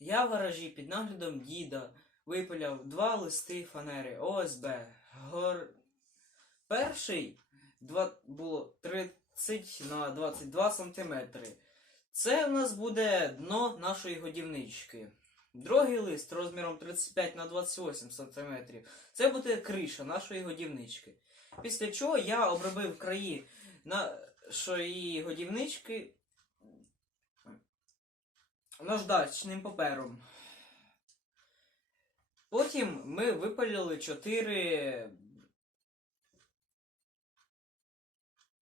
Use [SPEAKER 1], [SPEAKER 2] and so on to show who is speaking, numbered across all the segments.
[SPEAKER 1] Я в гаражі під наглядом діда випиляв два листи фанери ОСБ. Гор... Перший два... було 30 на 22 сантиметри. Це в нас буде дно нашої годівнички. Другий лист розміром 35 на 28 сантиметрів. Це буде криша нашої годівнички. Після чого я обробив краї нашої годівнички наждачним папером. Потім ми випалили 4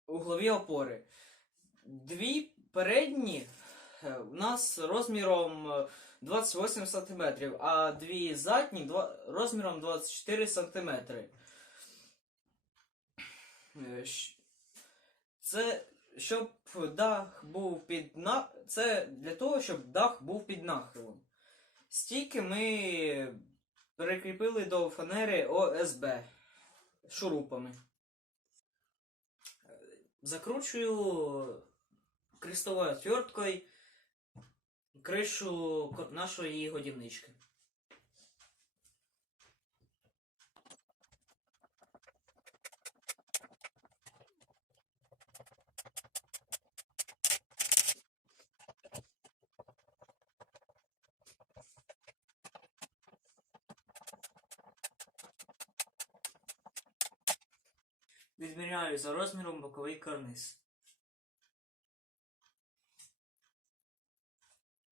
[SPEAKER 1] углові опори. Дві передні е, у нас розміром е, 28 см, а дві задні розміром 24 см. Е, Це щоб дах був під на... Це для того, щоб дах був під нахилом. Стійки ми прикріпили до фанери ОСБ шурупами. Закручую крестовою отверткою кришу нашої годівнички. Відміряю за розміром боковий карниз.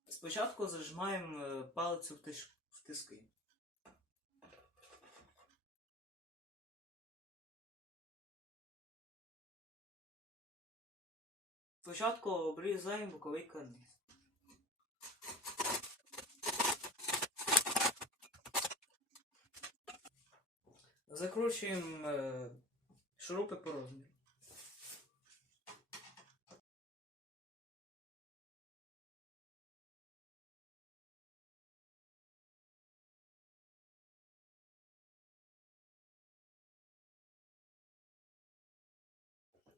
[SPEAKER 1] Спочатку зажимаємо е, палець в, тиш... в тиски. Спочатку обрізаємо боковий карниз. Закручуємо е, шурупи по розміру.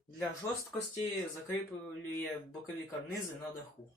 [SPEAKER 1] Для жорсткості закріплює бокові карнизи на даху.